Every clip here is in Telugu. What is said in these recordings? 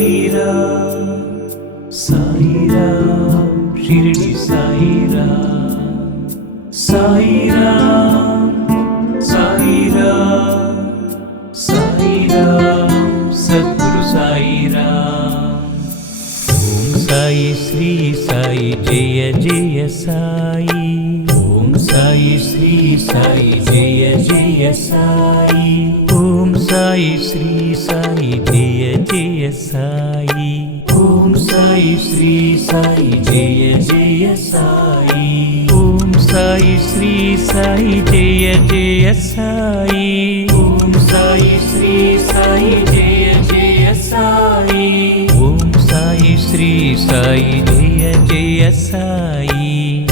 సాయిరాం సాయిరాం షిరిడి సాయిరాం సాయిరాం సాయిరాం సాయిరాం సద్గురు సాయిరాం. ఓం సాయి శ్రీ సాయి జయ జయ సాయి. ఓం సాయి శ్రీ సాయి జయ జయ సాయి. ఓం సాయి శ్రీ సాయి జయ జయ సాయి. ఓం సాయి శ్రీ సాయి జయ జయ సాయి. ఓం సాయి శ్రీ సాయి జయ జయ సాయి. ఓం సాయి శ్రీ సాయి జయ జయ సాయి. ఓం సాయి శ్రీ సాయి జయ జయ సాయి.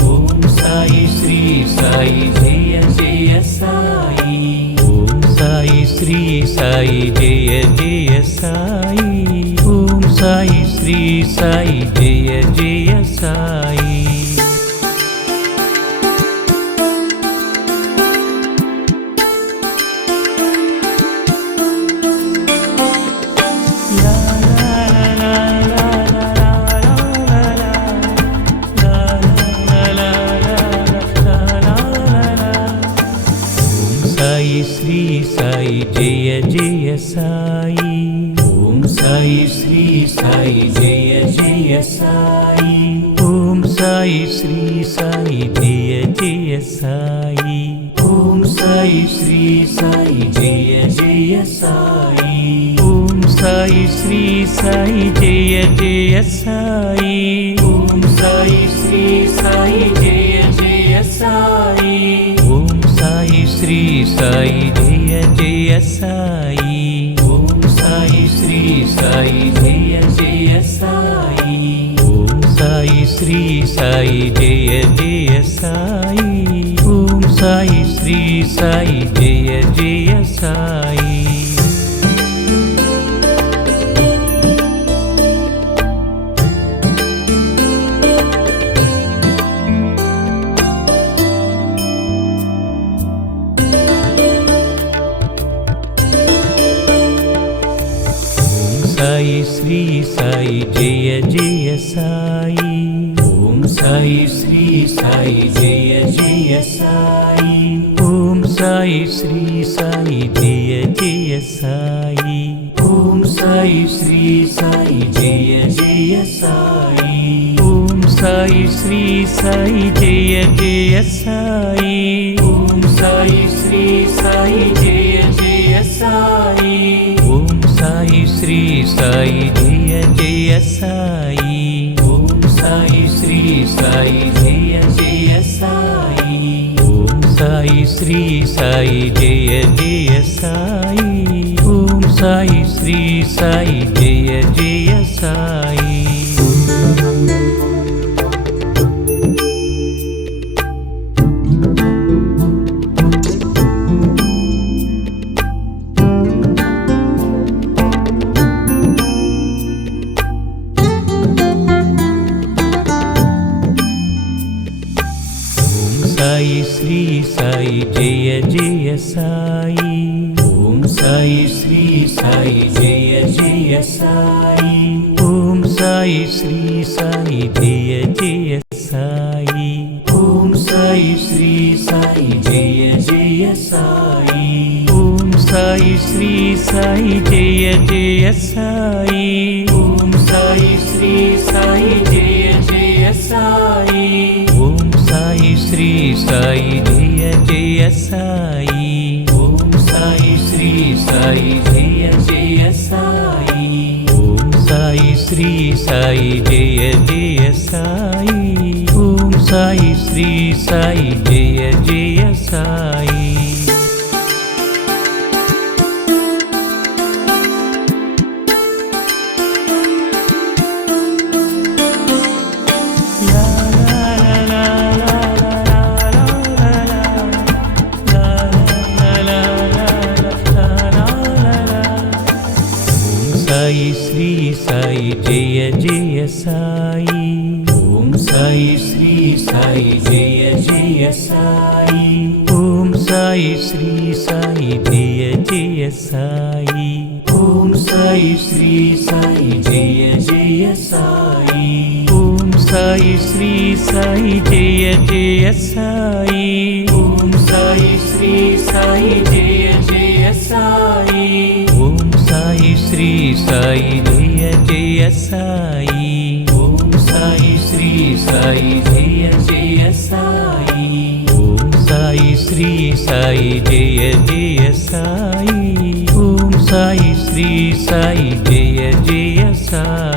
ఓం సాయి శ్రీ సాయి జయ జయ సాయి. ఓం సాయి శ్రీ సాయి జయ జయ సాయి. ఓం సాయి శ్రీ సాయి జయ జయ సాయి. సాయి శ్రీ సాయి జయ జయ సాయి. ఓం సాయి శ్రీ సాయి జయ జయ సాయి. ఓం సాయి శ్రీ సాయి జయ జయ సాయి. ఓం సాయి శ్రీ సాయి జయ జయ సాయి. ఓం సాయి శ్రీ సాయి జయ జయ సాయి. ఓం సాయి శ్రీ సాయి జయ జయ సాయి. ఓం సాయి శ్రీ సాయి జయ జయ సాయి. ఓం సాయి శ్రీ సాయి జయ జయ సాయి. ఓం సాయి శ్రీ సాయి జయ జయ సాయి. ఓం సాయి శ్రీ సాయి జయ జయ సాయి. సాయి శ్రీ సాయి జయ జయ సాయి. ఓం సాయి శ్రీ సాయి జయ జయ సాయి. ఓం సాయి శ్రీ సాయి జయ జయ సాయి. ఓం సాయి శ్రీ సాయి జయ జయ సాయి. ఓం సాయి శ్రీ సాయి జయ జయ సాయి. ఓం సాయి శ్రీ సాయి జయ జయ సాయి. ఓం సాయి శ్రీ సాయి జయ జయ సాయి. ఓం సాయి శ్రీ సాయి జయ జయ సాయి. ఓం సాయి శ్రీ సాయి జయ జయ సాయి. ఓం సాయి శ్రీ సాయి జయ జయ సాయి. సాయి శ్రీ సాయి జయ జయ సాయి. ఓం సాయి శ్రీ సాయి జయ జయ సాయి. ఓం సాయి శ్రీ సాయి జయ జయ సాయి. ఓం సాయి శ్రీ సాయి జయ జయ సాయి. ఓం సాయి శ్రీ సాయి జయ జయ సాయి. ఓం సాయి శ్రీ సాయి జయ జయ సాయి. ఓం సాయి శ్రీ సాయి జయ జయ సాయి. ఓం సాయి శ్రీ సాయి జయ జయ సాయి. ఓం సాయి శ్రీ సాయి జయ జయ సాయి. ఓం సాయి శ్రీ సాయి జయ జయ సాయి. సాయి శ్రీ సాయి జయ జయ సాయి. ఓం సాయి శ్రీ సాయి జయ జయ సాయి. ఓం సాయి శ్రీ సాయి జయ జయ సాయి. ఓం ఓం సాయి శ్రీ సాయి జయ జయ సాయి ఓం సాయి శ్రీ సాయి జయ జయ సాయి ఓం సాయి శ్రీ సాయి జయ జయ సాయి ఓం సాయి శ్రీ సాయి జయ జయ సాయి ఓం సాయి శ్రీ సాయి జయ జయ సాయి ఓం సాయి శ్రీ సాయి జయ జయ సాయి ఓం సాయి శ్రీ సాయి జయ జయ సాయి